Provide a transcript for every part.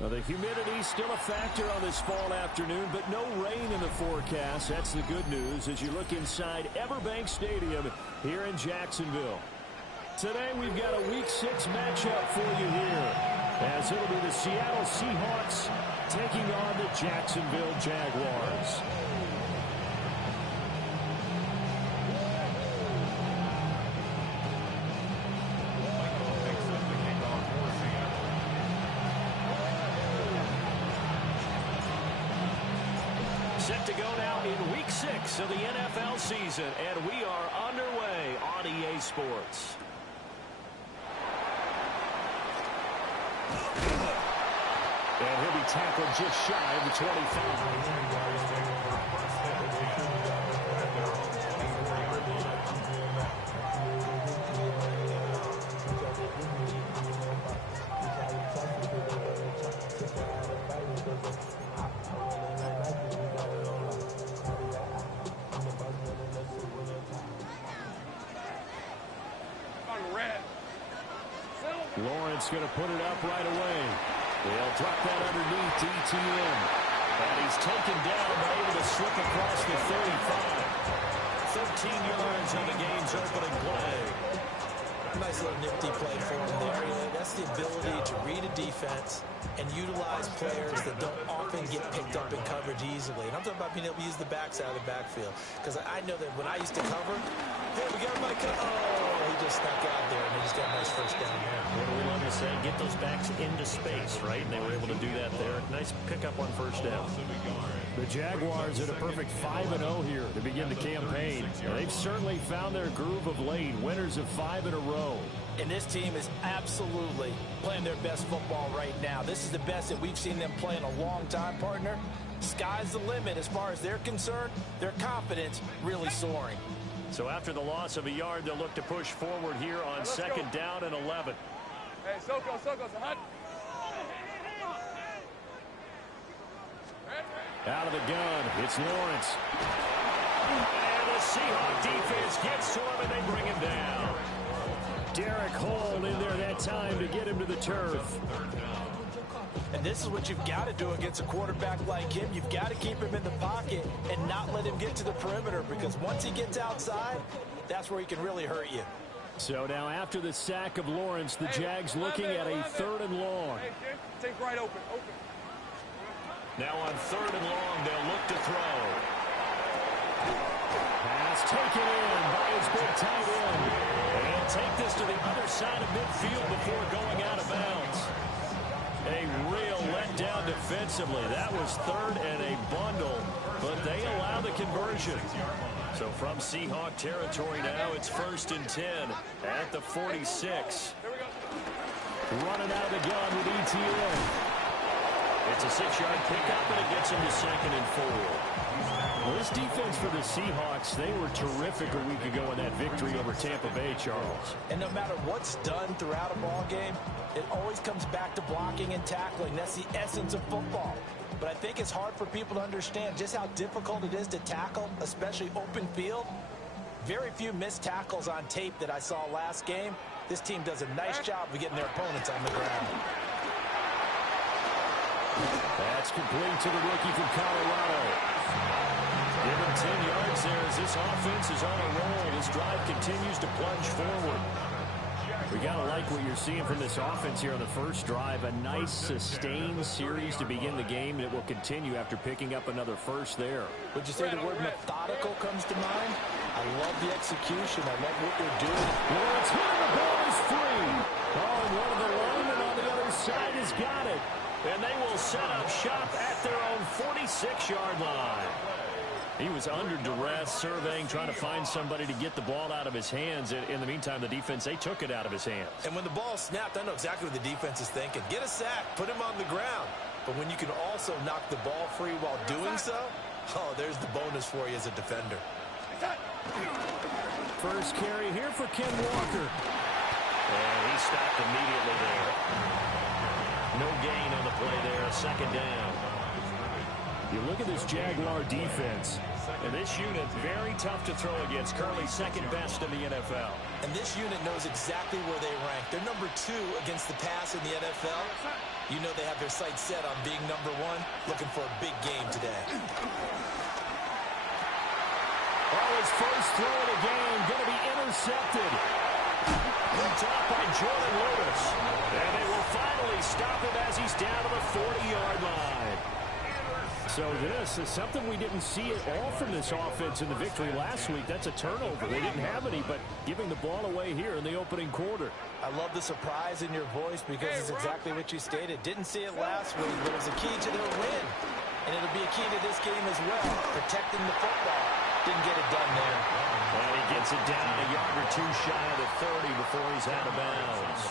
Well, the humidity still a factor on this fall afternoon, but no rain in the forecast. That's the good news as you look inside Everbank Stadium here in Jacksonville. Today we've got a Week 6 matchup for you here, as it'll be the Seattle Seahawks taking on the Jacksonville Jaguars. Set to go now in Week 6 of the NFL season, and we are underway on EA Sports. And he'll be tackled just shy of the 25. Lawrence going to put it up right away. They'll drop that underneath to ETN. And he's taken down, but able to slip across the 35. 13 yards on the game's opening play. Nice little nifty play for him there. That's the ability to read a defense and utilize players that don't often get picked up in coverage easily. And I'm talking about being able to use the backside of the backfield. Because I know that when I used to cover, hey, we got everybody cut. Oh, he just snuck out there, and he just got a nice first down there. What do we love to say? Get those backs into space, right? And they were able to do that there. Nice pickup on first down. The Jaguars at a perfect 5-0 here to begin the campaign. They've certainly found their groove of late. Winners of 5 in a row. And this team is absolutely playing their best football right now. This is the best that we've seen them play in a long time, partner. Sky's the limit as far as they're concerned. Their confidence really soaring. So after the loss of a yard, they'll look to push forward here on second down and 11. Hey, Soko, hot. Out of the gun, it's Lawrence. And the Seahawk defense gets to him, and they bring him down. Derek Hall in there that time to get him to the turf. And this is what you've got to do against a quarterback like him. You've got to keep him in the pocket and not let him get to the perimeter, because once he gets outside, that's where he can really hurt you. So now after the sack of Lawrence, the Jags looking at a 3rd and long. Take right open. Now on 3rd and long, they'll look to throw. Pass taken in by his big tight end. And take this to the other side of midfield before going out of bounds. A real letdown defensively. That was 3rd and a bundle, but they allow the conversion. So from Seahawk territory now, it's 1st and 10 at the 46. Running out of the gun with ETN. It's a 6-yard pickup, and it gets him to 2nd and 4. Well, this defense for the Seahawks, they were terrific a week ago in that victory over Tampa Bay, Charles. And no matter what's done throughout a ball game, it always comes back to blocking and tackling. That's the essence of football. But I think it's hard for people to understand just how difficult it is to tackle, especially open field. Very few missed tackles on tape that I saw last game. This team does a nice job of getting their opponents on the ground. That's complete to the rookie from Colorado. Give him 10 yards there as this offense is on a roll. This drive continues to plunge forward. We got to like what you're seeing from this offense here on the first drive. A nice sustained series to begin the game that will continue after picking up another first there. Would you say the word methodical comes to mind? I love the execution. I love what they're doing. Well, it's here. The ball is free. Oh, and one of the linemen on the other side has got it. And they will set up shop at their own 46-yard line. He was under duress, surveying, trying to find somebody to get the ball out of his hands. In the meantime, the defense, they took it out of his hands. And when the ball snapped, I know exactly what the defense is thinking. Get a sack, put him on the ground. But when you can also knock the ball free while doing so, oh, there's the bonus for you as a defender. First carry here for Ken Walker. And he stopped immediately there. No gain on the play there, 2nd down. You look at this Jaguar defense, and this unit very tough to throw against, currently second best in the NFL. And this unit knows exactly where they rank. They're number 2 against the pass in the NFL. You know they have their sights set on being number 1, looking for a big game today. Oh, his first throw of the game going to be intercepted. Picked off by Jordan Lewis. And they will finally stop him as he's down to the 40-yard line. So this is something we didn't see at all from this offense in the victory last week. That's a turnover. They didn't have any, but giving the ball away here in the opening quarter. I love the surprise in your voice because it's exactly what you stated. Didn't see it last week, but it was a key to their win. And it'll be a key to this game as well, protecting the football. Didn't get it done there. And he gets it down a yard or two shy of the 30 before he's out of bounds.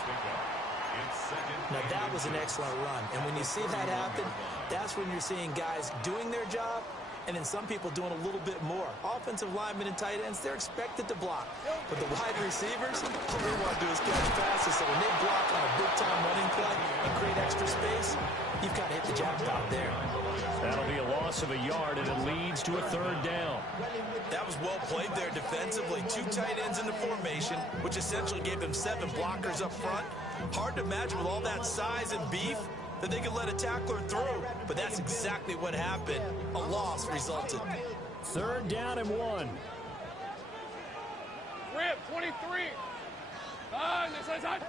Now, that was an excellent run. And when you see that happen, that's when you're seeing guys doing their job and then some people doing a little bit more. Offensive linemen and tight ends, they're expected to block. But the wide receivers, all they want to do is catch passes. So when they block on a big-time running play and create extra space, you've got to hit the jackpot there. That'll be a loss of a yard, and it leads to a third down. That was well played there defensively. 2 tight ends in the formation, which essentially gave them 7 blockers up front. Hard to imagine with all that size and beef that they could let a tackler through. But that's exactly what happened. A loss resulted. Third down and 1. Rip, 23. This is hot.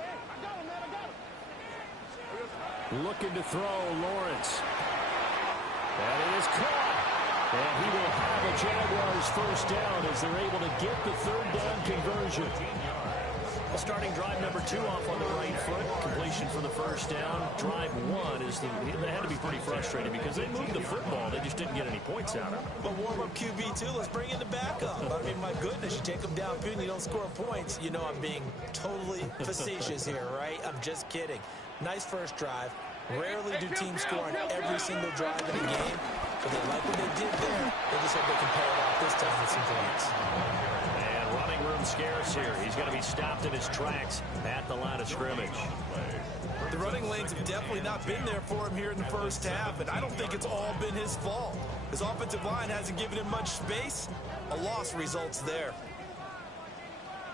Looking to throw, Lawrence. And it is caught. And he will have a Jaguars first down as they're able to get the third down conversion. Starting drive number 2 off on the right foot. Completion for the first down. Drive 1 is they had to be pretty frustrated because they moved the football. They just didn't get any points out of it. But warm-up QB2, let's bring in the backup. I mean, my goodness, you take them down and you don't score points. You know I'm being totally facetious here, right? I'm just kidding. Nice first drive. Rarely do teams score on every single drive in a game, but they like what they did there. They just hope they can pay it off this time with some points. And running room scarce here. He's going to be stopped in his tracks at the line of scrimmage. The running lanes have definitely not been there for him here in the first half, and I don't think it's all been his fault. His offensive line hasn't given him much space. A loss results there.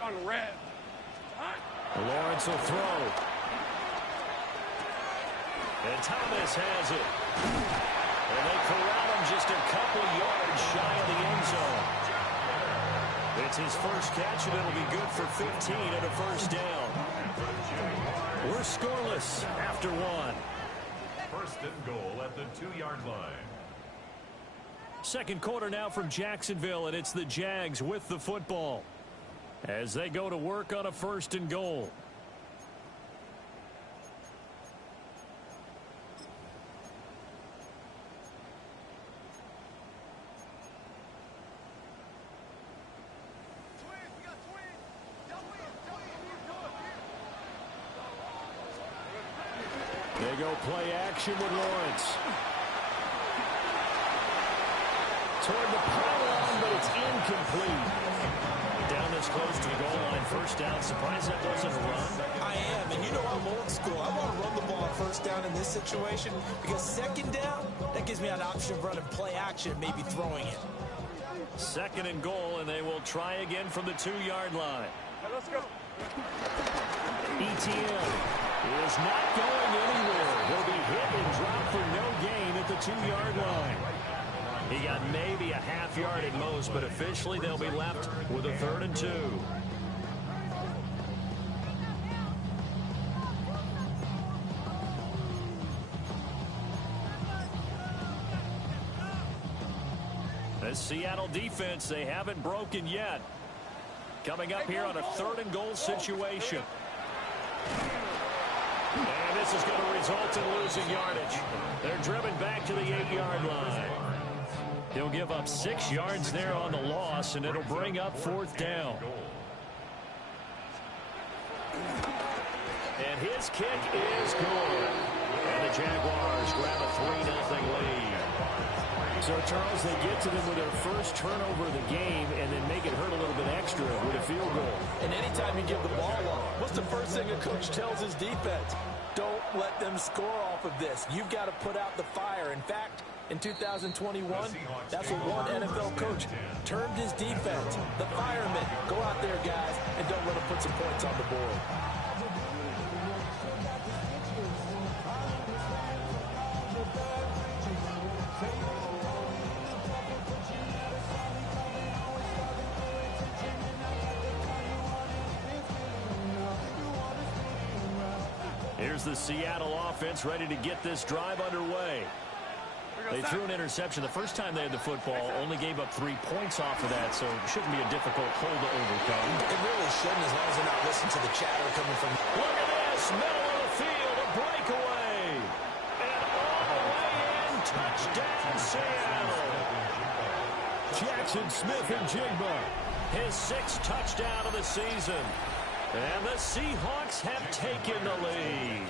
On red. Lawrence will throw. And Thomas has it. And they corral him just a couple yards shy of the end zone. It's his first catch, and it'll be good for 15 and a first down. We're scoreless after 1. First and goal at the 2-yard line. Second quarter now from Jacksonville, and it's the Jags with the football as they go to work on a first and goal. They go play action with Lawrence. Toward the pylon, but it's incomplete. Down this close to the goal line, first down. Surprised that wasn't a run. I am, and you know I'm old school. I want to run the ball on first down in this situation because second down, that gives me an option of running play action, maybe throwing it. Second and goal, and they will try again from the 2-yard line. Let's go. ETN is not going anywhere. He'll be hit and dropped for no gain at the 2-yard line. He got maybe a half yard at most, but officially they'll be left with a 3rd and 2. The Seattle defense, they haven't broken yet. Coming up here on a 3rd and goal situation. And this is going to result in losing yardage. They're driven back to the 8-yard line. He'll give up 6 yards there on the loss, and it'll bring up 4th down. And his kick is good. And the Jaguars grab a 3-0 lead. So, Charles, they get to them with their first turnover of the game and then make it hurt a little bit extra with a field goal. And anytime you give the ball up, what's the first thing a coach tells his defense? Don't let them score off of this. You've got to put out the fire. In fact, in 2021, that's what one NFL coach termed his defense. The firemen. Go out there, guys, and don't let them put some points on the board. Here's the Seattle offense ready to get this drive underway. They threw an interception the first time they had the football, only gave up 3 points off of that, so it shouldn't be a difficult hole to overcome. It really shouldn't, as long as they're not listening to the chatter coming from... Look at this, middle of the field, a breakaway. And all the way in, touchdown Seattle. Jackson Smith-Njigba, his 6th touchdown of the season. And the Seahawks have taken the lead.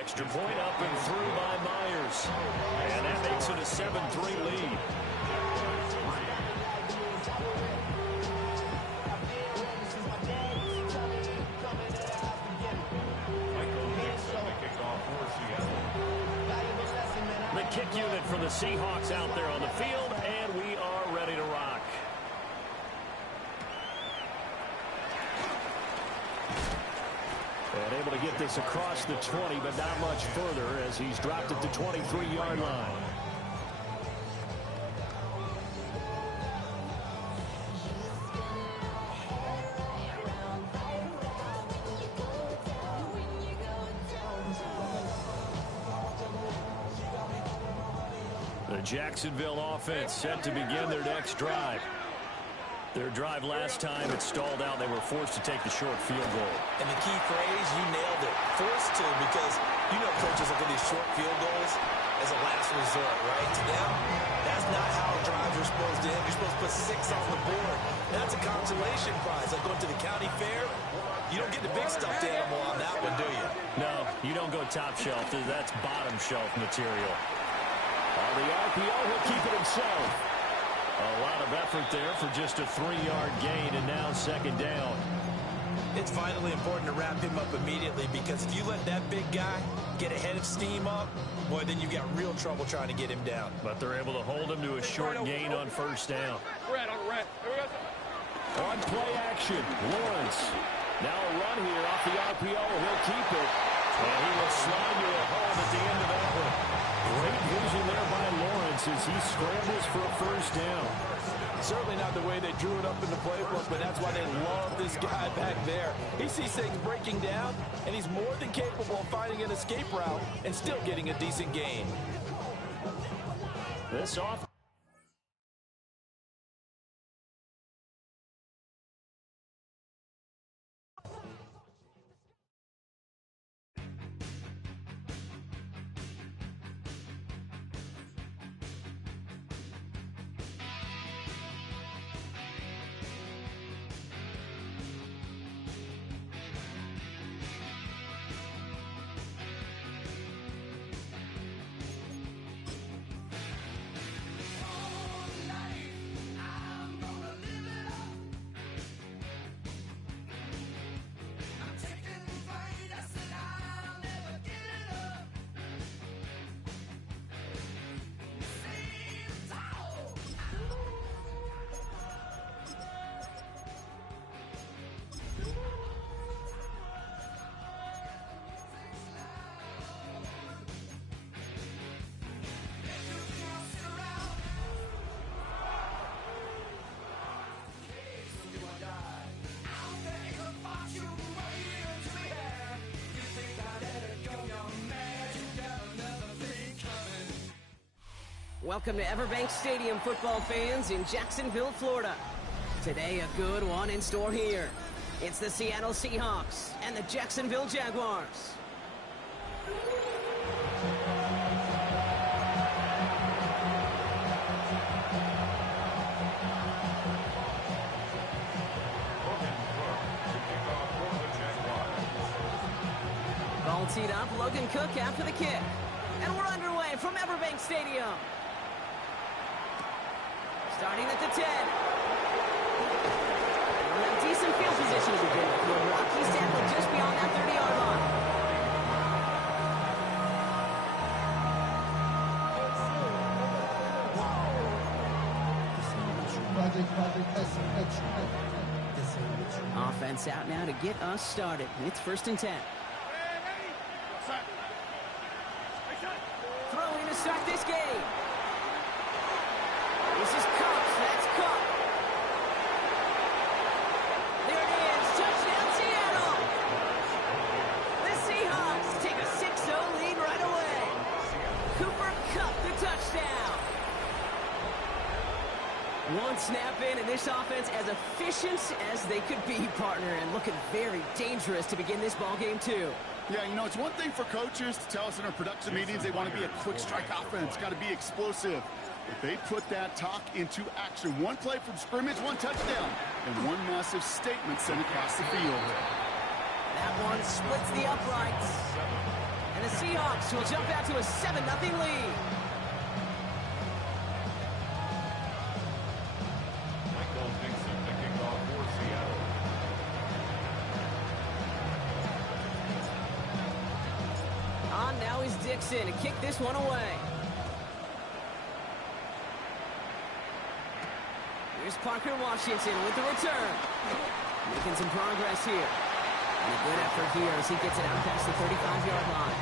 Extra point up and through by Myers. And that makes it a 7-3 lead. The kick unit for the Seahawks out there on the field, and we are ready to rock. And able to get this across the 20, but not much further as he's dropped at the 23-yard line. The Jacksonville offense set to begin their next drive. Their drive last time, it stalled out. They were forced to take the short field goal. And the key phrase, you nailed it. Forced to, because you know coaches look at these short field goals as a last resort, right? To them, that's not how drives are supposed to end. You're supposed to put 6 on the board. That's a consolation prize. Like going to the county fair, you don't get the big stuffed animal on that one, do you? No, you don't go top shelf. That's bottom shelf material. The RPO, he'll keep it himself. A lot of effort there for just a 3-yard gain, and now 2nd down. It's vitally important to wrap him up immediately, because if you let that big guy get a head of steam up, boy, then you've got real trouble trying to get him down. But they're able to hold him to a short gain on 1st down. Red on red. On play action, Lawrence. Now a run here off the RPO. He'll keep it. And he will slide to a home at the end of that one. Great vision there by Lawrence as he scrambles for a 1st down. Certainly not the way they drew it up in the playbook, but that's why they love this guy back there. He sees things breaking down, and he's more than capable of finding an escape route and still getting a decent gain. This off. Welcome to Everbank Stadium, football fans in Jacksonville, Florida. Today, a good one in store here. It's the Seattle Seahawks and the Jacksonville Jaguars. Ball teed up, Logan Cook after the kick. And we're underway from Everbank Stadium. Starting at the 10. A decent some field position to begin with. He's tackled just beyond that 30-yard line. Offense out now to get us started. It's 1st and 10. Throwing to start this game. This is Cox. That's Cox. There it is. Touchdown, Seattle. The Seahawks take a 6-0 lead right away. Cooper Kupp the touchdown. One snap in, and this offense as efficient as they could be, partner, and looking very dangerous to begin this ball game too. Yeah, you know, it's one thing for coaches to tell us in our production meetings they want to be a quick strike offense, got to be explosive. But they put that talk into action. One play from scrimmage, one touchdown, and one massive statement sent across the field. That one splits the uprights. And the Seahawks will jump out to a 7-0 lead. On now is Dixon to kick this one away. Here's Parker Washington with the return. Making some progress here. And a good effort here as he gets it out past the 35-yard line.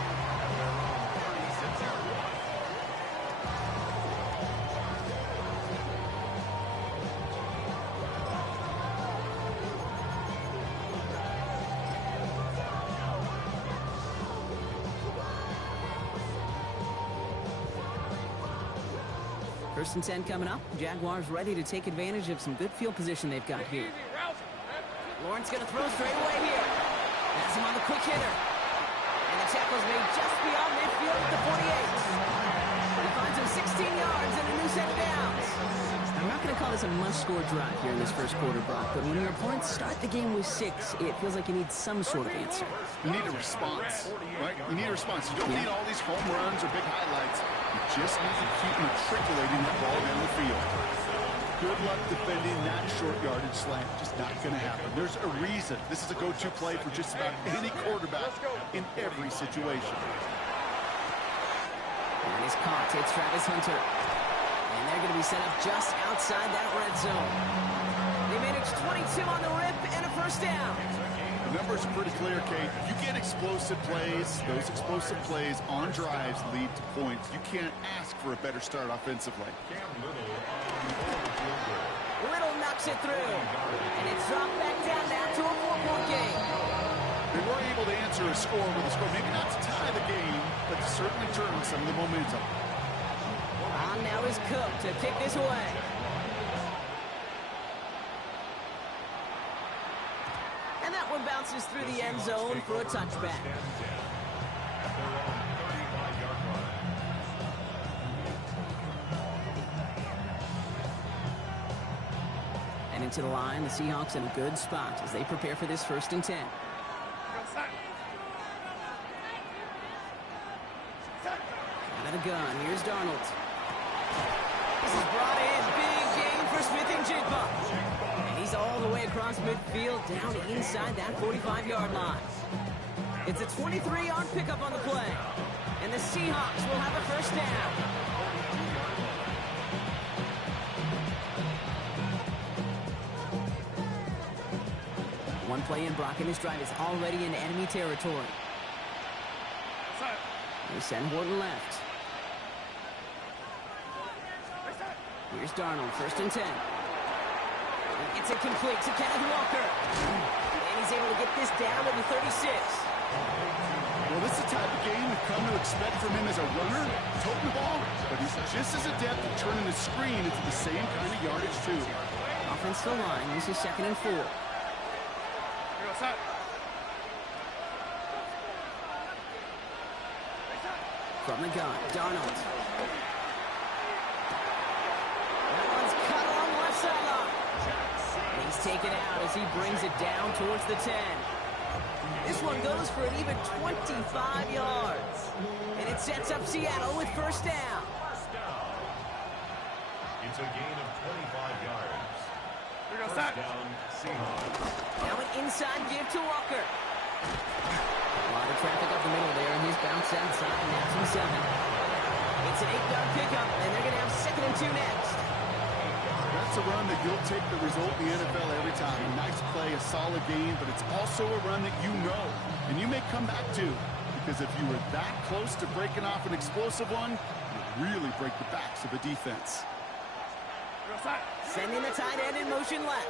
First and 10 coming up. Jaguars ready to take advantage of some good field position they've got here. Lawrence going to throw straight away here. Has him on the quick hitter. And the tackle's made just beyond midfield at the 48. He finds him 16 yards and a new set of downs. I'm not going to call this a must-score drive here in this first quarter, Brock, but when your opponents start the game with 6, it feels like you need some sort of answer. You need a response, right? You need a response. You don't need all these home runs or big highlights. You just need to keep matriculating that ball down the field. Good luck defending that short yardage slant. Just not going to happen. There's a reason. This is a go-to play for just about any quarterback in every situation. And he's caught. It's Travis Hunter. And they're going to be set up just outside that red zone. They managed 22 on the rip and a first down. The numbers are pretty clear, Kate. You get explosive plays. Those explosive plays on drives lead to points. You can't ask for a better start offensively. Little knocks it through. And it's dropped back down now to a 4-point game. They were able to answer a score with a score. Maybe not to tie the game, but to certainly turn some of the momentum. On now is Cook to kick this away. And that one bounces through the end zone for a touchback. And into the line, the Seahawks in a good spot as they prepare for this 1st and 10. Out of the gun, here's Darnold. This is brought in. Big game for Smith-Njigba. And he's all the way across midfield, down inside that 45-yard line. It's a 23-yard pickup on the play. And the Seahawks will have a first down. One play in, Brock, and his drive is already in enemy territory. They send Horton left. Here's Darnold, 1st and 10. It's incomplete to Kenneth Walker. And he's able to get this down to the 36. Well, this is the type of game we've come to expect from him as a runner, toting the ball, but he's just as adept at turning the screen into the same kind of yardage, too. Offensive line, this is 2nd and 4. From the gun, Darnold. That one's cut along left sideline. He's taken out as he brings it down towards the 10. This one goes for an even 25 yards. And it sets up Seattle with first down. It's a gain of 25 yards. Set. Now an inside give to Walker. A lot of traffic up the middle there, and he's bounced outside, and now 2-7. It's an 8-yard pickup, and they're going to have 2nd and 2 next. That's a run that you'll take the result in the NFL every time. A nice play, a solid game, but it's also a run that you know, and you may come back to, because if you were that close to breaking off an explosive one, you really break the backs of a defense. Sending the tight end in motion left.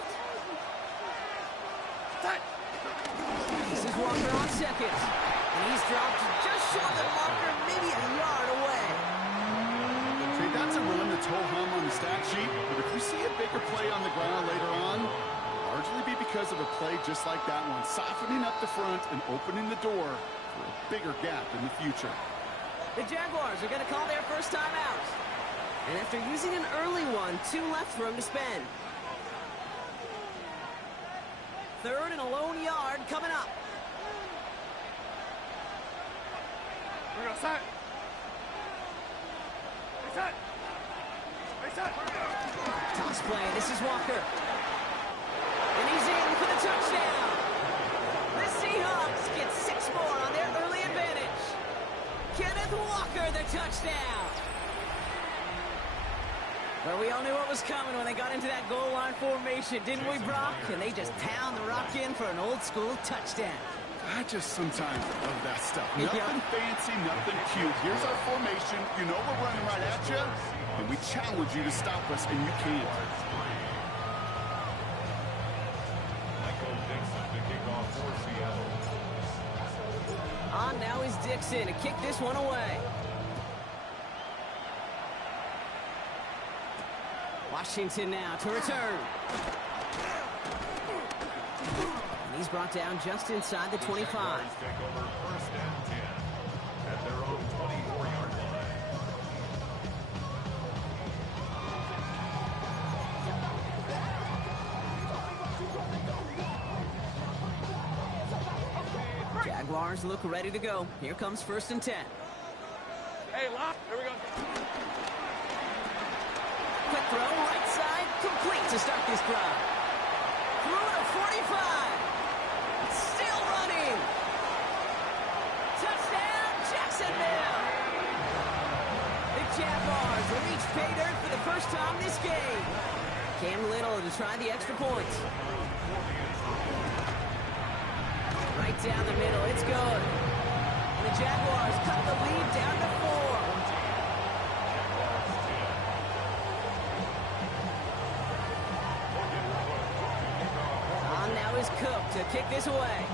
This is Walker on 2nd. And he's dropped just short of the marker, maybe a yard away. See, that's a run that's ho-hum on the stat sheet, but if you see a bigger play on the ground later on, it'll largely be because of a play just like that one, softening up the front and opening the door for a bigger gap in the future. The Jaguars are going to call their first time out. And after using an early one, 2 left for him to spend. 3rd and a lone yard coming up. We're going to set. Set. Set. Toss play. This is Walker. And he's in for the touchdown. The Seahawks get 6 more on their early advantage. Kenneth Walker, the touchdown. Well, we all knew what was coming when they got into that goal line formation, didn't we, Brock? And they just pound the rock in for an old-school touchdown. I just sometimes love that stuff. Nothing fancy, nothing cute. Here's our formation. You know we're running right at you, and we challenge you to stop us, and you can't. On now is Dixon to kick this one away. Washington now to return. And he's brought down just inside the 25. Take over 1st and 10 at their own 24-yard line. Jaguars look ready to go. Here comes 1st and 10. Hey, lock. Here we go. Quick throw, right side, complete to start this drive. Through to 45. Still running. Touchdown, Jacksonville. The Jaguars reach pay dirt for the first time this game. Cam Little to try the extra point. Right down the middle, it's good. The Jaguars cut the lead down to 4. Is Cook to kick this away.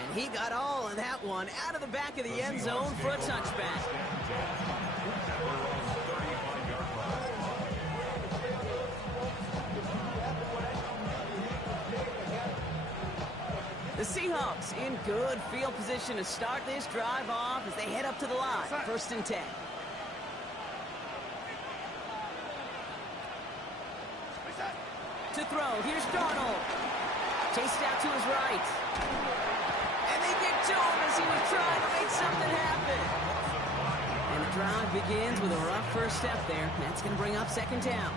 And he got all of that one out of the back of the end zone for a touchback. The Seahawks in good field position to start this drive off as they head up to the line. 1st and 10. To throw, here's Darnold. Chased out to his right. And they get to him as he was trying to make something happen. And the drive begins with a rough first step there. That's going to bring up 2nd down.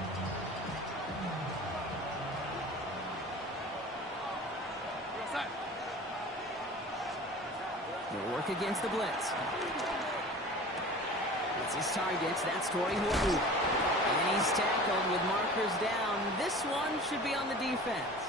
They'll work against the blitz. It's his target. That's Torrey Horton. And he's tackled with markers down. This one should be on the defense.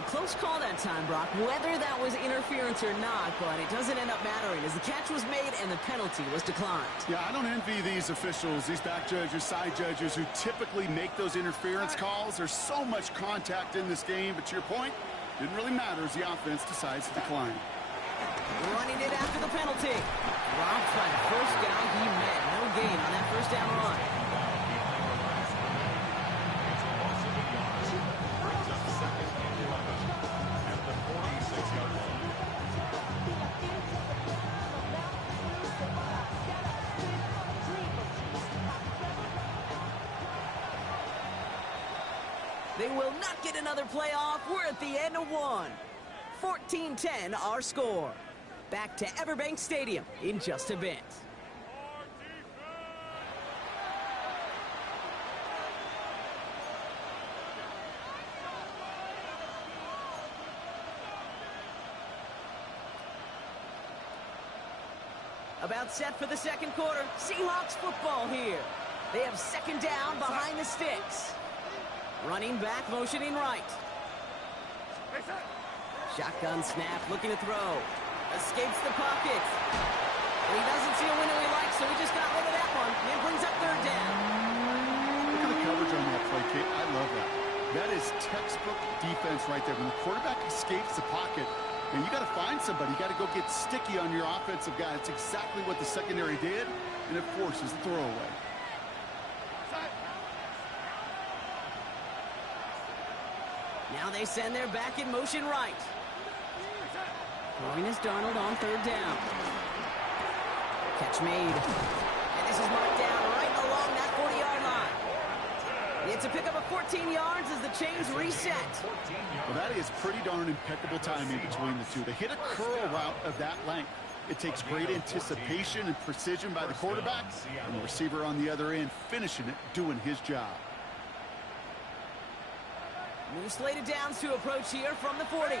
A close call that time, Brock. Whether that was interference or not, but it doesn't end up mattering as the catch was made and the penalty was declined. Yeah, I don't envy these officials, these back judges, side judges who typically make those interference calls. There's so much contact in this game, but to your point, didn't really matter as the offense decides to decline. Running it after the penalty. Robbed by the first down he met. No gain on that first down run. They will not get another playoff. We're at the end of one. 14-10 our score. Back to Everbank Stadium in just a bit. Timeout set for the second quarter. Seahawks football here. They have second down behind the sticks. Running back, motioning right. Shotgun snap, looking to throw. Escapes the pocket. And he doesn't see a window he likes, so he just got rid of that one. And brings up third down. Look at the coverage on that play, Kate. I love that. That is textbook defense right there. When the quarterback escapes the pocket, and you got to find somebody. You got to go get sticky on your offensive guy. It's exactly what the secondary did, and it forces the throwaway. Now they send their back in motion right. Throwing is Darnold on third down. Catch made. And this is marked down right along that 40-yard line. It's a pickup of 14 yards as the chains reset. Well, that is pretty darn impeccable timing between the two. They hit a curl route of that length. It takes great anticipation and precision by the quarterback, and the receiver on the other end finishing it, doing his job. New slated downs to approach here from the 40.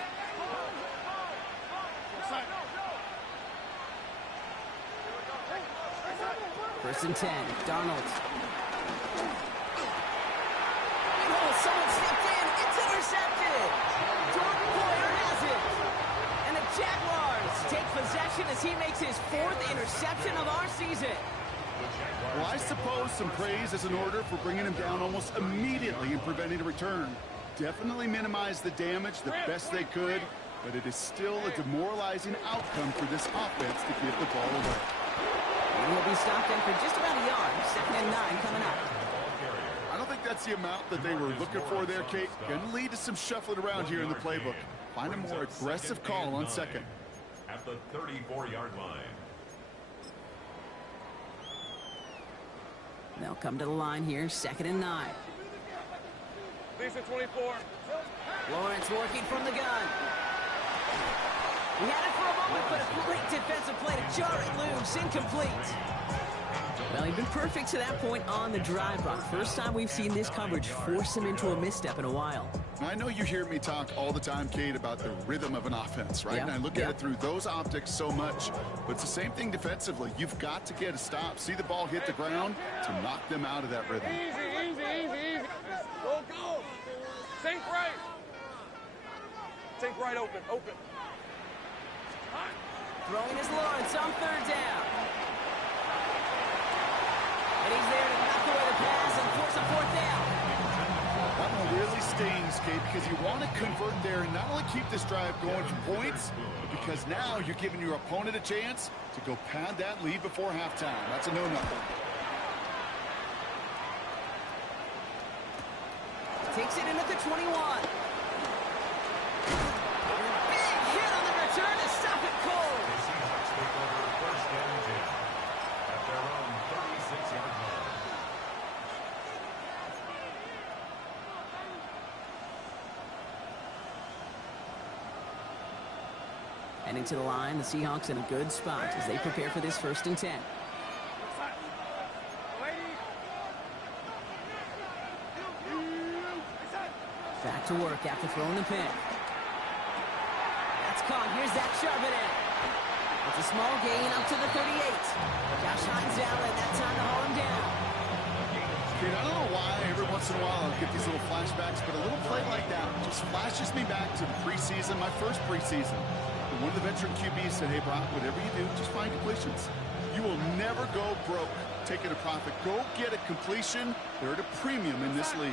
First and 10, Darnold. Oh, someone stepped in. It's intercepted. Jordan Poyer has it. And the Jaguars take possession as he makes his fourth interception of our season. Well, I suppose some praise is in order for bringing him down almost immediately and preventing a return. Definitely minimize the damage the best they could, but it is still a demoralizing outcome for this offense to give the ball away. And he'll be stopped in for just about a yard. Second and 9 coming up. I don't think that's the amount that they were looking for there, Kate. Going to lead to some shuffling around here in the playbook. Find a more aggressive call on second. At the 34-yard line. They'll come to the line here, second and 9. Lisa 24. Lawrence working from the gun. He had it for a moment, but a great defensive play to jar it loose. Incomplete. Well, he'd been perfect to that point on the drive, Brock. First time we've seen this coverage force him into a misstep in a while. I know you hear me talk all the time, Kate, about the rhythm of an offense, right? Yeah. And I look at it through those optics so much. But it's the same thing defensively. You've got to get a stop, see the ball hit the ground to knock them out of that rhythm. Easy. Go. Think right. Think right, open. Throwing is Lawrence on third down. And he's there to knock away the pass and force a fourth down. That one really stings, Kate, because you want to convert there and not only keep this drive going for points, but because now you're giving your opponent a chance to go pad that lead before halftime. That's a no-no. Takes it in at the 21. Big hit on the return to stop it cold. The Seahawks take over first and 10 at their own 36-yard line. Heading to the line, the Seahawks in a good spot as they prepare for this first and 10. Back to work after throwing the pin. That's caught. Here's that shove it in. It's a small gain up to the 38. Josh Hines out, and that's time to haul him down. Kate, I don't know why every once in a while I'll get these little flashbacks, but a little play like that just flashes me back to the preseason, my first preseason. And one of the veteran QBs said, hey, Brock, whatever you do, just find completions. You will never go broke taking a profit. Go get a completion. They're at a premium in this league.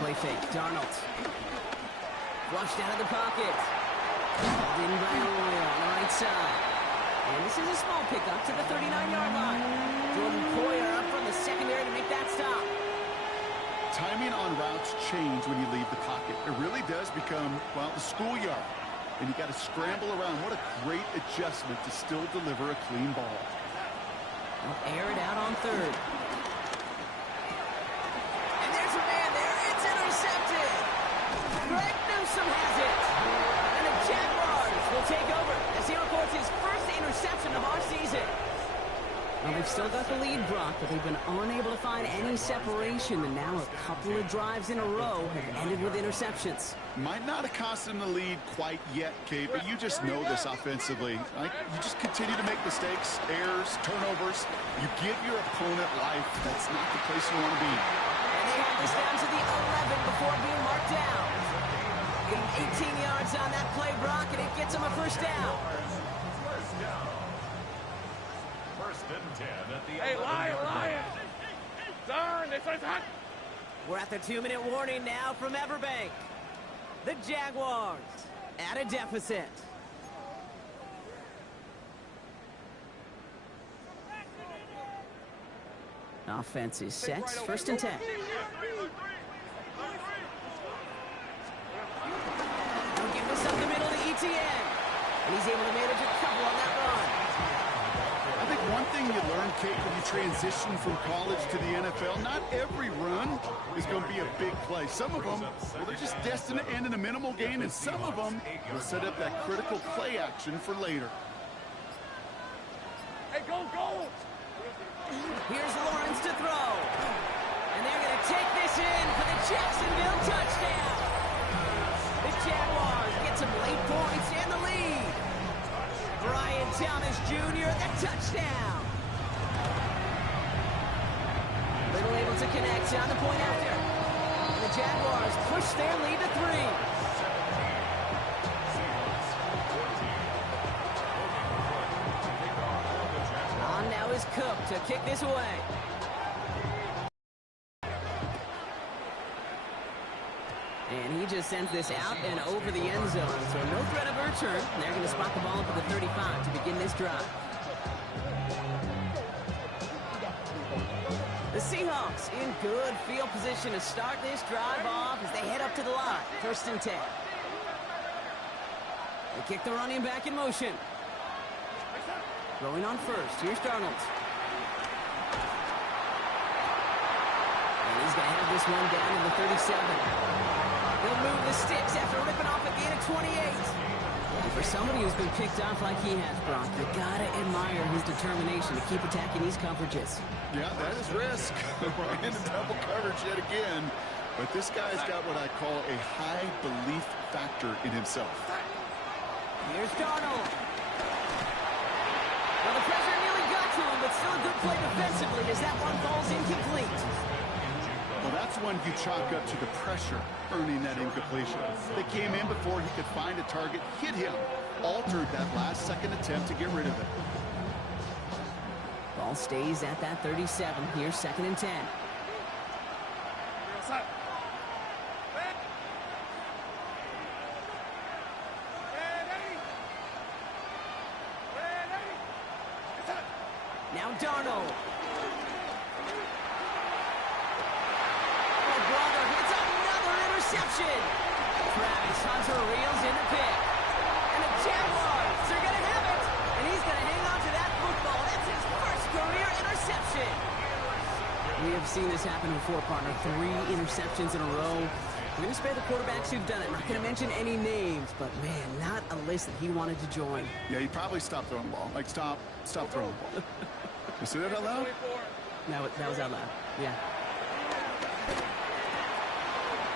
Play fake, Darnold. Flushed out of the pocket. Called in by Roy on the right side. And this is a small pickup to the 39-yard line. Jordan Poyer up from the secondary to make that stop. Timing on routes change when you leave the pocket. It really does become, well, the schoolyard. And you got to scramble around. What a great adjustment to still deliver a clean ball. They'll air it out on third. And there's a man there. It's intercepted. Greg Newsome has it. And the Jaguars will take over as he records his first interception of our season. Well, they've still got the lead, Brock, but they've been unable to find any separation, and now a couple of drives in a row have ended with interceptions. Might not have cost them the lead quite yet, Kate, but you just know this offensively. You just continue to make mistakes, errors, turnovers. You give your opponent life. That's not the place you want to be. And they have this down to the 11 before being marked down. Getting 18 yards on that play, Brock, and it gets them a first down. First and 10 at the Hey, Lion! Darn, this is hot! We're at the 2-minute warning now from Everbank. The Jaguars at a deficit. Offense is set. First and 10. They'll give this up the middle to ETN. And he's able to manage a couple on that run. I think one thing you learn, Kate, when you transition from college to the NFL, not every run is going to be a big play. Some of them, well, they're just destined to end in a minimal gain, and some of them will set up that critical play action for later. Hey, go! Here's Lawrence to throw. And they're going to take this in for the Jacksonville touchdown. The Jaguars get some late points and the lead. Brian Thomas Jr., the touchdown. Little able to connect on the point after. The Jaguars push their lead to 3. On now is Cook to kick this away. And he just sends this out and over the end zone. So no threat of a return. They're going to spot the ball up at the 35 to begin this drive. The Seahawks in good field position to start this drive off as they head up to the line. First and 10. They kick the running back in motion. Throwing on first. Here's Darnold. And he's going to have this one down to the 37. He'll move the sticks after ripping off a gain of 28. And for somebody who's been picked off like he has, Brock, you gotta admire his determination to keep attacking these coverages. Yeah, that is risk. We're into double coverage yet again. But this guy's got what I call a high belief factor in himself. Here's Darnold. Well, the pressure nearly got to him, but still a good play defensively as that one falls incomplete. Well, that's one you chalk up to the pressure earning that incompletion. They came in before he could find a target, hit him, altered that last-second attempt to get rid of it. Ball stays at that 37. Here's second and 10. Now Darnold. Oh, brother, it's another interception. Travis Hunter reels in the pick. And the Jaguars are going to have it. And he's going to hang on to that football. That's his first career interception. We have seen this happen before, partner. 3 interceptions in a row. We're going to spare the quarterbacks who've done it. I'm not going to mention any names, but, man, not a list that he wanted to join. Yeah, he probably stopped throwing the ball. Like, stop throwing the ball. You see that out loud? That was out loud. Yeah.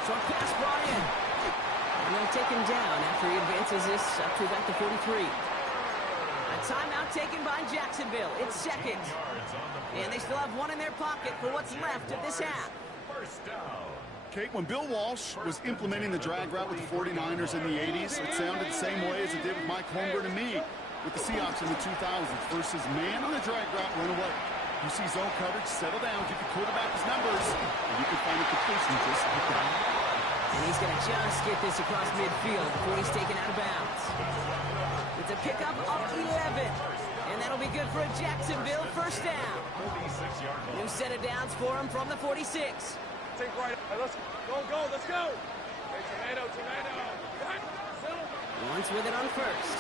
Short pass brought in. And they'll take him down after he advances this up to about the 43. A timeout taken by Jacksonville. It's second. And they still have one in their pocket for what's left of this half. First down. Kate, when Bill Walsh was implementing the drag route with the 49ers in the 80s, it sounded the same way as it did with Mike Holmgren and me with the Seahawks in the 2000s versus man on the drag route, run away. You see zone coverage, settle down, give the quarterback his numbers, and you can find a completion just like that. And he's going to just get this across midfield before he's taken out of bounds. It's a pickup of 11. And that'll be good for a Jacksonville first down. New set of downs for him from the 46. Take right. Hey, let's go. Hey, tomato. Lawrence with it on first.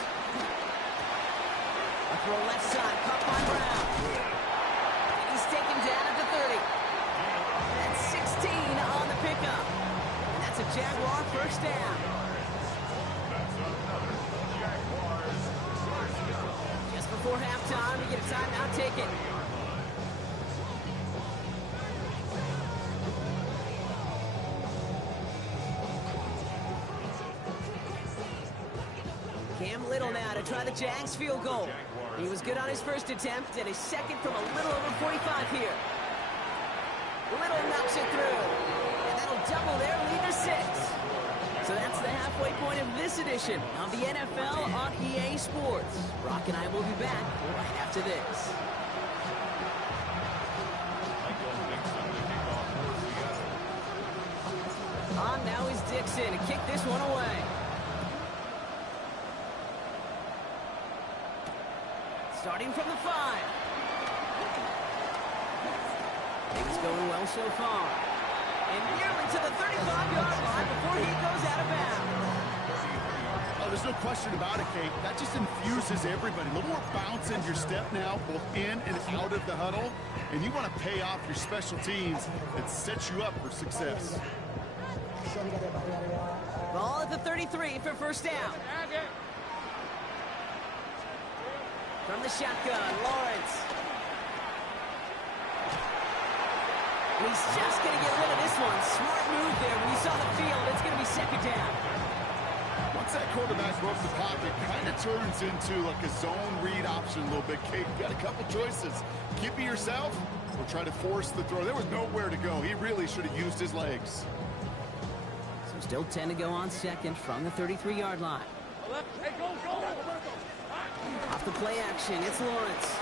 A throw left side, caught by Brown. And he's taken down at the 30. That's 16 on the pickup. And that's a Jaguar first down. Just before halftime, we get a timeout taken. Cam Little now to try the Jags field goal. He was good on his first attempt, and his second from a little over 45 here. Little knocks it through, and that'll double their lead to 6. So that's the halfway point of this edition of the NFL on EA Sports. Brock and I will be back right after this. On now is Dixon to kick this one away. Starting from the 5. Things going well so far. And nearly to the 35-yard line before he goes out of bounds. Oh, there's no question about it, Kate. That just infuses everybody. A little more bounce in your step now, both in and out of the huddle. And you want to pay off your special teams. It sets you up for success. Ball at the 33 for first down. From the shotgun, Lawrence. He's just going to get rid of this one. Smart move there. When you saw the field, it's going to be second down. Once that quarterback broke the pocket, kind of turns into like a zone read option a little bit. Kate, you got a couple choices. Keep it yourself or try to force the throw. There was nowhere to go. He really should have used his legs. So still 10 to go on second from the 33-yard line. Hey, go, go. Off the play action, it's Lawrence.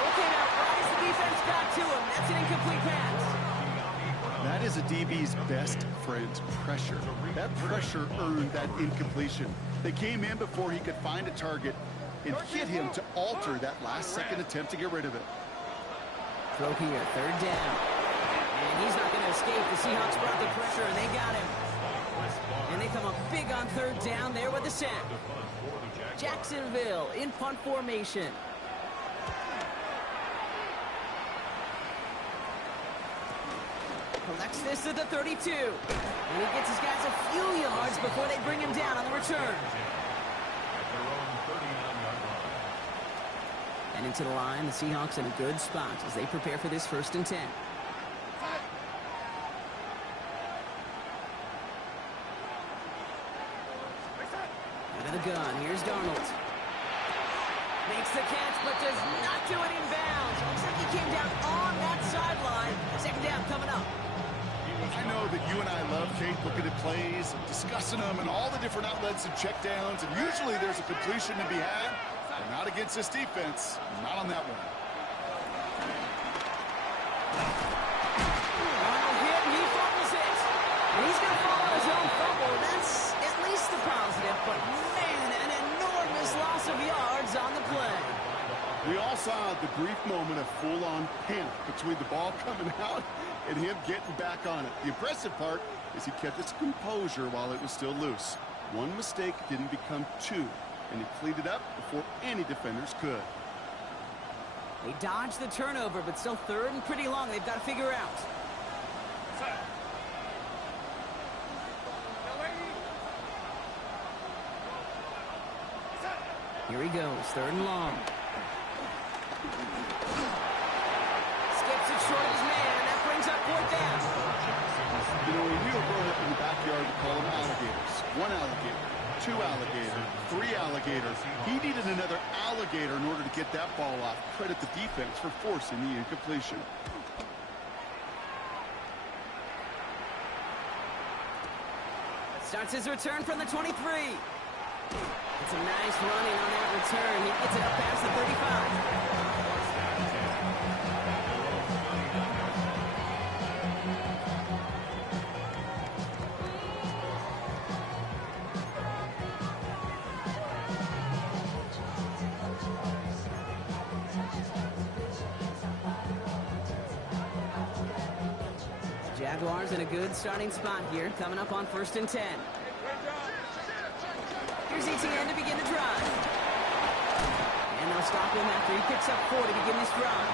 Looking out right as the defense got to him. That's an incomplete pass. That is a DB's best friend, pressure. That pressure earned that incompletion. They came in before he could find a target and hit him to alter that last-second attempt to get rid of it. Throw here, third down. And he's not going to escape. The Seahawks brought the pressure, and they got him. And they come up big on third down there with the sack. Jacksonville in punt formation. Collects this at the 32. And he gets his guys a few yards before they bring him down on the return. And into the line, the Seahawks in a good spot as they prepare for this 1st and 10. Out of the gun, here's Darnold. Makes the catch, but does not do it in bounds. Looks like he came down on that sideline. Second down coming up. I know that you and I love, Kate, looking at plays, and discussing them, and all the different outlets and checkdowns, and usually there's a completion to be had, but not against this defense. Not on that one. Darnold hit, and he fumbles it. And he's going to fall on his own fumble. That's at least the positive, but man, an enormous loss of yards on the play. We all saw the brief moment of full-on panic between the ball coming out and him getting back on it. The impressive part is he kept his composure while it was still loose. One mistake didn't become two, and he cleaned it up before any defenders could. They dodged the turnover, but still third and pretty long. They've got to figure out. Here he goes, third and long. Skips it short of his man, and that brings up fourth down. You know, when we were growing up in the backyard, we call them alligators. One alligator, two alligator, three alligators. He needed another alligator in order to get that ball off. Credit the defense for forcing the incompletion. Starts his return from the 23. It's a nice running on that return. He gets it up past the 35. Jaguars in a good starting spot here, coming up on 1st and 10. Here's ETN to begin the drive. And they'll stop him after he picks up 4 to begin this drive.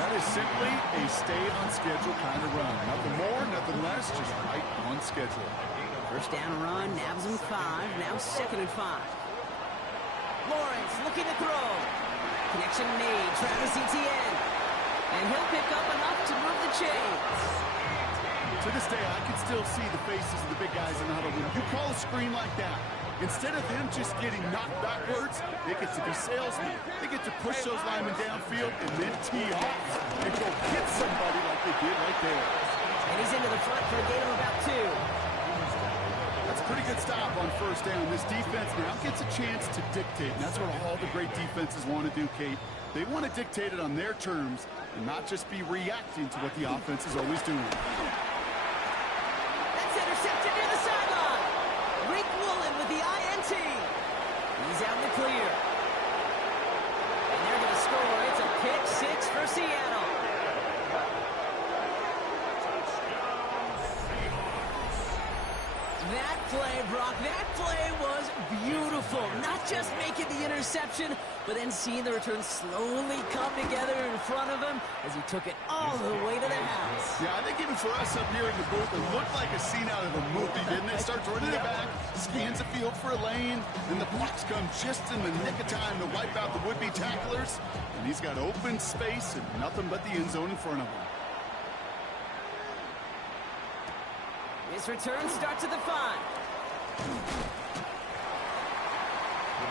That is simply a stay-on-schedule kind of run. Nothing more, nothing less, just right on schedule. First down run, nabs him 5, now 2nd and 5. Lawrence looking to throw. Connection made, Travis Etienne. And he'll pick up enough to move the chains. To this day, I can still see the faces of the big guys in the huddle. When you call a screen like that, Instead of them just getting knocked backwards, they get to be salesmen. They get to push those linemen downfield and then tee off and go hit somebody like they did right there. And he's into the front for a gain of about 2. That's a pretty good stop on first down. This defense now gets a chance to dictate, and that's what all the great defenses want to do, Kate. They want to dictate it on their terms and not just be reacting to what the offense is always doing. That's intercepted near the sideline. Rick Woolen with the INT. He's out in the clear. And they're going to score. It's a pick 6 for Seattle. That play, Brock, that play was beautiful. Not just making the interception, but then seeing the return slowly come together in front of him as he took it all the way to the house. Yeah, I think even for us up here in the booth, it looked like a scene out of a movie, didn't it? Starts running it back, scans the field for a lane, and the blocks come just in the nick of time to wipe out the would-be tacklers. And he's got open space and nothing but the end zone in front of him. This return starts at the 5. The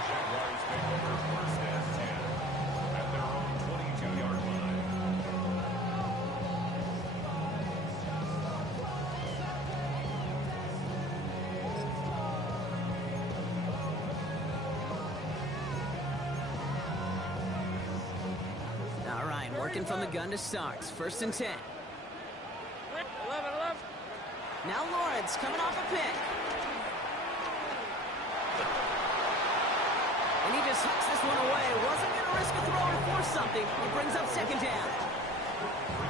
Jaguars take over first and 10 at their own 22-yard line. All right, working from the gun to start. First and 10. 11. Now Lawrence coming off a pick. And he just hucks this one away. Wasn't going to risk a throw and force something. He brings up second down.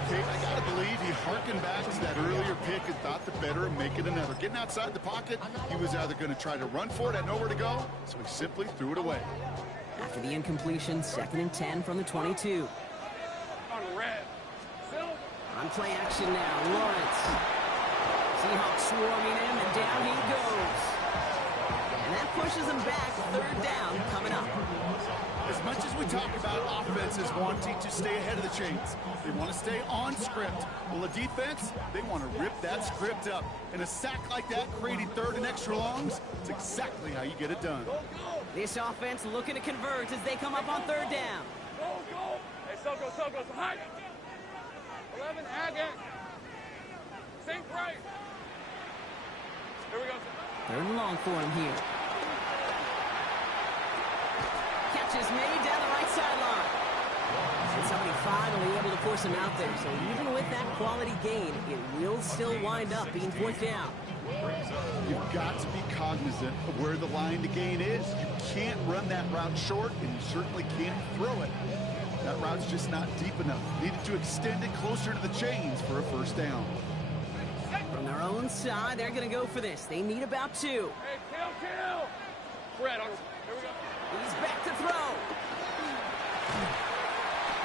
Kate, I got to believe he harkened back to that earlier pick and thought the better of making another. Getting outside the pocket, he was either going to try to run for it, had nowhere to go, so he simply threw it away. After the incompletion, second and 10 from the 22. On red. On play action now, Lawrence. Seahawks swarming him, and down he goes. And that pushes him back. Third down coming up. As much as we talk about offenses wanting to stay ahead of the chains, they want to stay on script. Well, the defense, they want to rip that script up. And a sack like that, creating third and extra longs, it's exactly how you get it done. This offense looking to convert as they come up on third down. Go. Hey, so go. High. 11, Agate. Sink right. Here we go. Third and long for him here. Catch is made down the right sideline. And somebody finally able to force him out there. So even with that quality gain, it will still wind up being fourth down. You've got to be cognizant of where the line to gain is. You can't run that route short, and you certainly can't throw it. That route's just not deep enough. Needed to extend it closer to the chains for a first down. From their own side, they're going to go for this. They need about 2. Hey, kill. Fred, here we go. He's back to throw.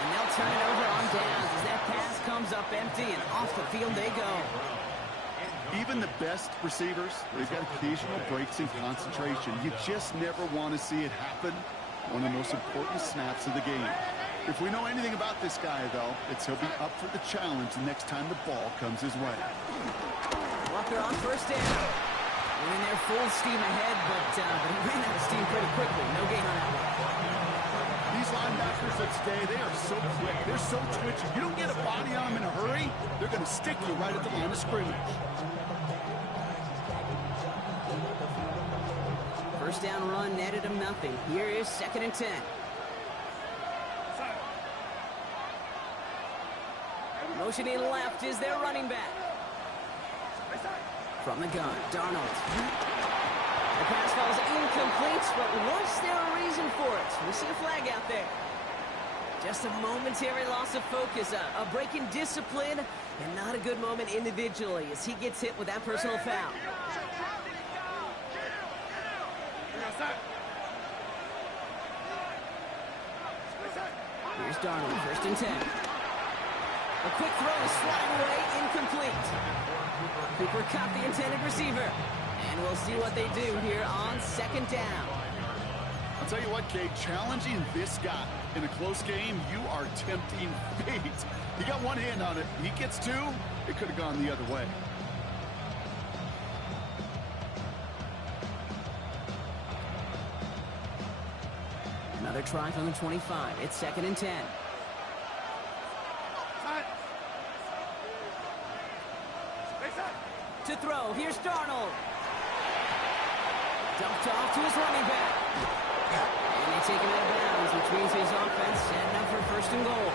And they'll turn it over on downs as that pass comes up empty, and off the field they go. Even the best receivers, they've got occasional breaks in concentration. You just never want to see it happen. One of the most important snaps of the game. If we know anything about this guy, though, it's he'll be up for the challenge the next time the ball comes his way. Walker on first down. Running there full steam ahead, but he ran out of steam pretty quickly. No gain on that one. These linebackers of today, they are so quick. They're so twitchy. You don't get a body on them in a hurry, they're going to stick you right at the line of scrimmage. First down run netted him nothing. Here is second and 10. Motioning left is their running back. From the gun, Darnold. The pass falls incomplete, but was there a reason for it? We see a flag out there. Just a momentary loss of focus, a break in discipline, and not a good moment individually as he gets hit with that personal foul. Here's Darnold, first and 10. A quick throw is flying away, incomplete. Cooper caught the intended receiver. And we'll see what they do here on second down. I'll tell you what, Kate, challenging this guy in a close game, you are tempting fate. He got one hand on it. He gets 2. It could have gone the other way. Another try from the 25. It's 2nd and 10. To throw, here's Darnold. Dumped off to his running back. And they take him out of bounds, which means his offense setting up for 1st and goal.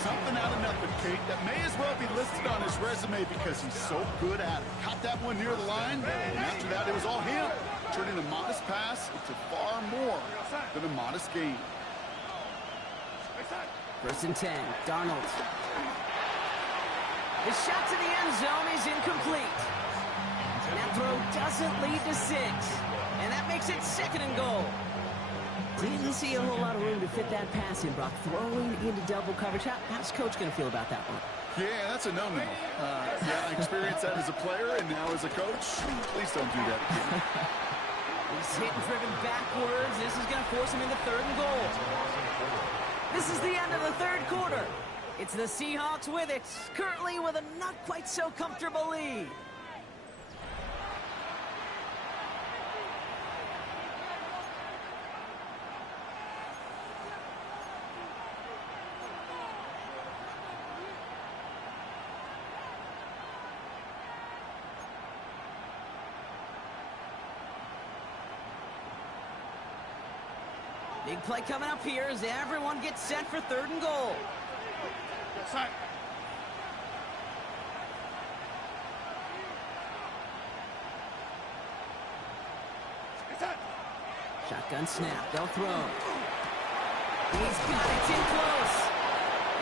Something out of nothing, Kate. That may as well be listed on his resume because he's so good at it. Caught that one near the line, and after that, it was all him. Turning a modest pass into far more than a modest gain. 1st and 10, Darnold. The shot to the end zone is incomplete. And that throw doesn't lead to 6. And that makes it 2nd and goal. Didn't see a whole lot of room to fit that pass in, Brock. Throwing into double coverage. How's Coach going to feel about that one? Yeah, that's a no-no. Yeah, I experienced that as a player and now as a coach. Please don't do that again. He's hit and driven backwards. This is going to force him into 3rd and goal. This is the end of the 3rd quarter. It's the Seahawks with it, currently with a not quite so comfortable lead. Big play coming up here as everyone gets set for 3rd and goal. Shotgun snap, they'll throw. He's got it in close.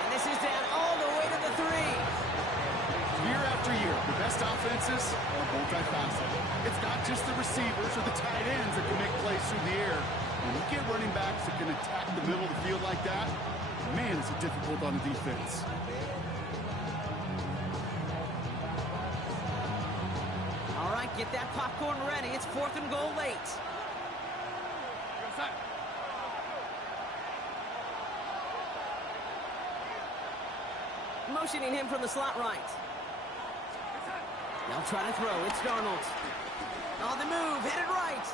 And this is down all the way to the 3. Year after year, the best offenses are multifaceted. It's not just the receivers or the tight ends that can make plays through the air. When you get running backs that can attack the middle of the field like that, man, is it difficult on the defense. All right, get that popcorn ready. It's 4th and goal late. Motioning him from the slot right. They'll try to throw. It's Darnold. On the move, headed right.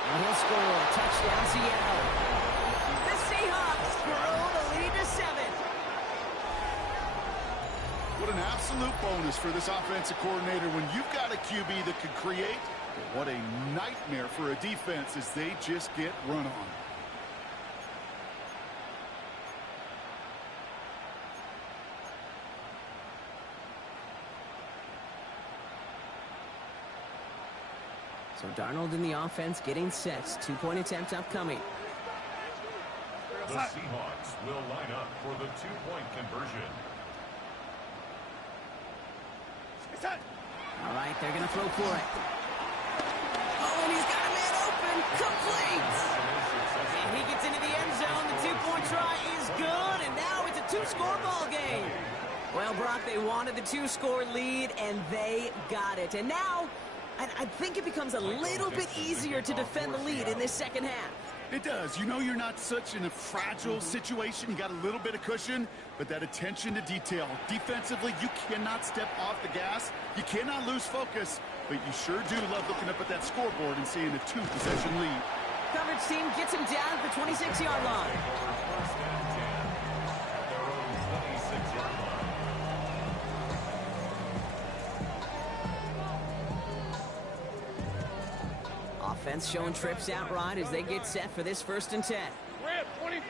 And he'll score. Touchdown, Seattle. The Seahawks grow the lead to 7. What an absolute bonus for this offensive coordinator when you've got a QB that can create. But what a nightmare for a defense as they just get run on. So Darnold in the offense getting set. 2-point attempt upcoming. The Seahawks will line up for the 2-point conversion. All right, they're going to throw for it. Oh, and he's got a man open. Complete. And he gets into the end zone. The 2-point try is good, and now it's a 2-score ball game. Well, Brock, they wanted the 2-score lead, and they got it. And now I think it becomes a little bit easier to defend the lead in this 2nd half. It does. You know you're not such in a fragile situation. You got a little bit of cushion, but that attention to detail. Defensively, you cannot step off the gas. You cannot lose focus, but you sure do love looking up at that scoreboard and seeing a 2-possession lead. Coverage team gets him down at the 26-yard line. Offense showing trips outright as they get set for this 1st and 10. Red 23.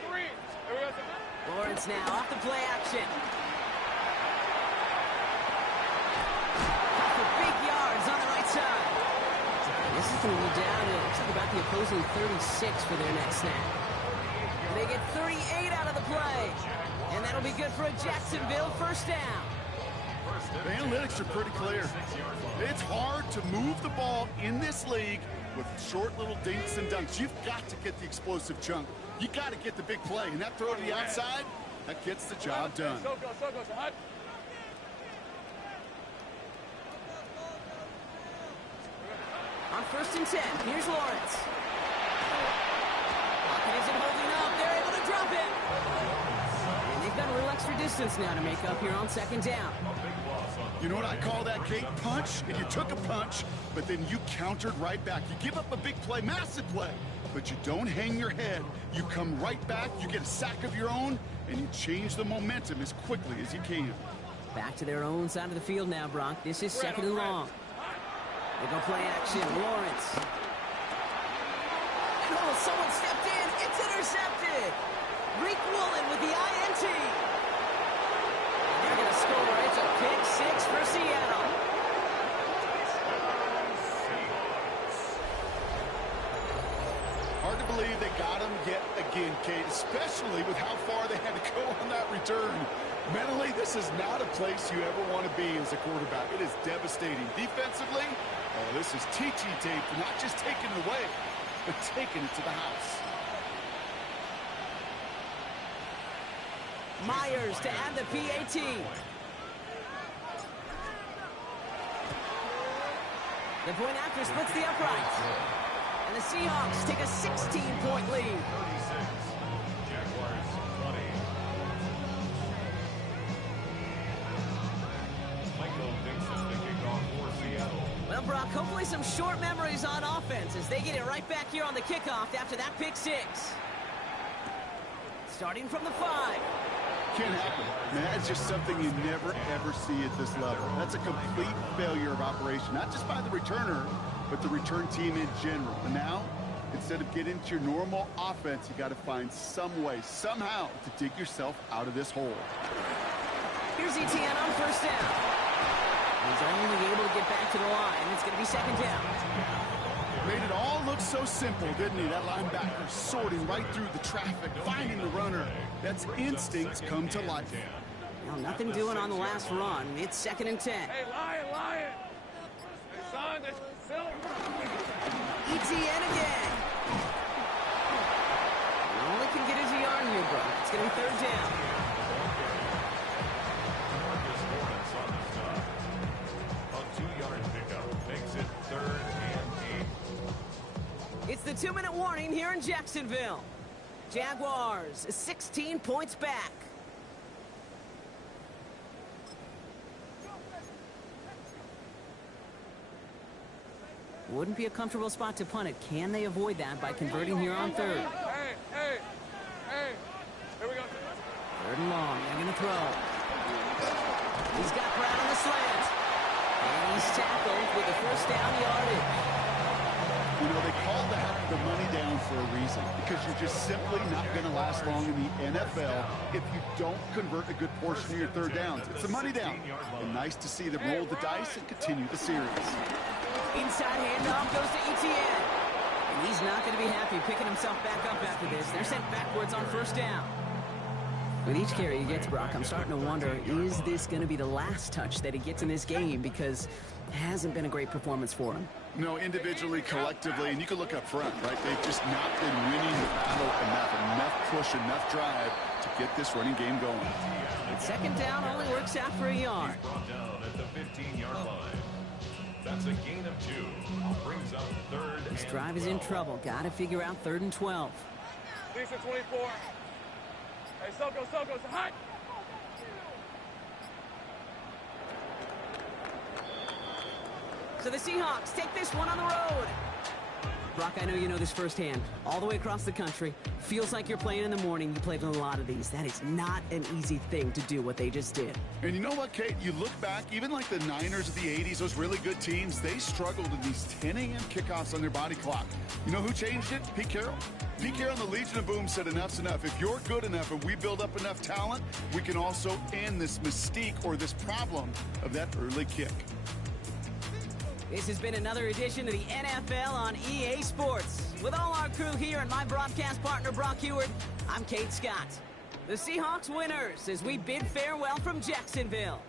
Lawrence now off the play action. For big yards on the right side. This is going to be down to, looks like about the opposing 36 for their next snap. They get 38 out of the play. And that'll be good for a Jacksonville 1st down. The analytics are pretty clear. It's hard to move the ball in this league with short little dinks and dunks. You've got to get the explosive chunk. You got to get the big play. And that throw to the outside, that gets the job done. On 1st and 10, here's Lawrence. Pocket isn't holding up. They're able to drop it. And they've got a little extra distance now to make up here on 2nd down. A big loss on the You know what I call that, Kate? Punch, and you took a punch, but then you countered right back. You give up a big play, massive play, but you don't hang your head. You come right back, you get a sack of your own, and you change the momentum as quickly as you can. Back to their own side of the field now, Brock. This is second and long. They go play action. Lawrence. And oh, someone stepped in. It's intercepted. Reek Woolen with the INT. They're going to score. It's a pick six for Seattle. Hard to believe they got him yet again, Kate, especially with how far they had to go on that return. Mentally, this is not a place you ever want to be as a quarterback. It is devastating. Defensively, oh, this is TT tape, not just taking it away, but taking it to the house. Myers to add the PAT. The point after splits the uprights. And the Seahawks take a 16-point lead. 36. Jaguars 20. Michael Dixon to kick off for Seattle. Well, Brock, hopefully some short memories on offense as they get it right back here on the kickoff after that pick six. Starting from the 5. Can't happen. Man, that's just something you never, ever see at this level. That's a complete failure of operation, not just by the returner, but the return team in general. And now, instead of getting into your normal offense, you got to find some way, somehow, to dig yourself out of this hole. Here's Etienne on first down. He's only able to get back to the line. It's going to be second down. Made it all look so simple, didn't he? That linebacker sorting right through the traffic, finding the runner. That's instincts come to life. Well, nothing doing on the last run. It's second and 10. Hey, Lion! Hey, son, that's silly. Etienne again. All he can get is a yard here, bro. It's going to be third down. Marcus Lawrence on the stop. A 2-yard pickup makes it 3rd and 8. It's the 2-minute warning here in Jacksonville. Jaguars 16 points back. Wouldn't be a comfortable spot to punt it. Can they avoid that by converting here on third? Hey. Here we go. Third and long. They're going to throw. He's got Brown on the slant. And he's tackled with the first down yardage. You know, they call that the money down for a reason, because you're just simply not going to last long in the NFL if you don't convert a good portion of your third downs. It's the money down. And nice to see them roll the dice and continue the series. Inside handoff goes to Etienne. And he's not going to be happy picking himself back up after this. They're sent backwards on first down. With each carry he gets, Brock, I'm starting to wonder, is this going to be the last touch that he gets in this game? Because it hasn't been a great performance for him. No, individually, collectively, and you can look up front, right? They've just not been winning the battle enough push, enough drive to get this running game going. And second down only works out for a yard. He's brought down at the 15-yard line. That's a gain of 2. Brings up 3rd This and drive is 12. in trouble. Got to figure out 3rd and 12. Decent 24. Hey, Soko, hot! So the Seahawks take this one on the road. Brock, I know you know this firsthand. All the way across the country. Feels like you're playing in the morning. You played in a lot of these. That is not an easy thing to do what they just did. And you know what, Kate? You look back, even like the Niners of the 80s, those really good teams, they struggled in these 10 a.m. kickoffs on their body clock. You know who changed it? Pete Carroll. Pete Carroll and the Legion of Boom said enough's enough. If you're good enough and we build up enough talent, we can also end this mystique or this problem of that early kick. This has been another edition of the NFL on EA Sports. With all our crew here and my broadcast partner, Brock Heward, I'm Kate Scott. The Seahawks winners as we bid farewell from Jacksonville.